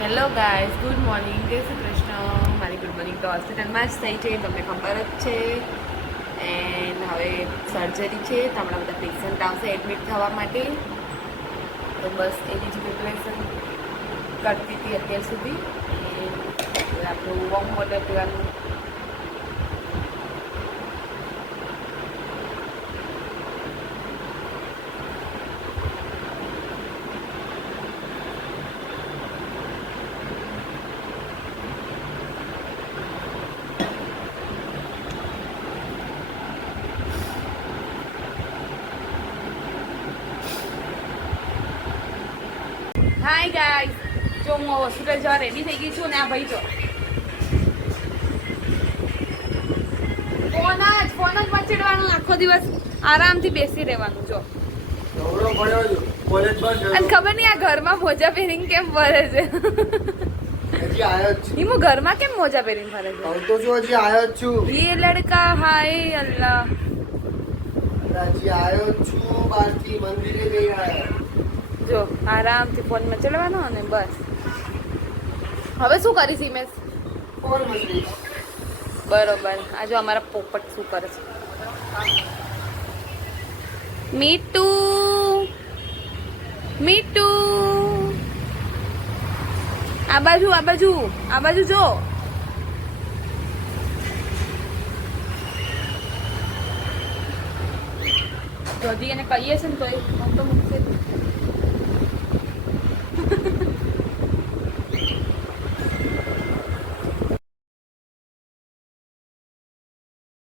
Hello guys, good morning. જય શ્રી કૃષ્ણ. મારી good morning તો હોસ્પિટલમાં જ થઈ છે, તમને ખબર જ છે. એન્ડ હવે સર્જરી છે, તો હમણાં બધા પેશન્ટ આવશે એડમિટ થવા માટે. તો બસ એની જ પ્રિપરેશન કરતી હતી અત્યાર સુધી. એન્ડ આપણું વોર્મ વોટર પીવાનું. હાય ગાઈઝ, જો હું હોસ્પિટલ જવા રેડી થઈ ગઈ છું ને આ ભાઈ જો ફોન જ મચડવાનું, આખો દિવસ આરામથી બેસી રહેવાનું. જો અને ખબર નહીં આ ઘરમાં મોજા પહેરીને કેમ ફરે છે. હું ઘરમાં કેમ મોજા પહેરીને ફરે છે? તો શું હજી આયો જ છું. ये लड़का हाय अल्लाह. હજી આયો જ છું, બહારથી મંદિરે ગઈ આયા. જો આરામથી ફોન મચડવાનો અને બસ. હવે શું કરીશ હિમેશ? કોણ મંદિર? બરોબર. આ જો અમારા પોપટ શું કરે છે. મીટુ મીટુ, આ બાજુ આ બાજુ આ બાજુ જો. જલ્દી એને કહીએ છે ને તો એ ફોન તો મૂકશે.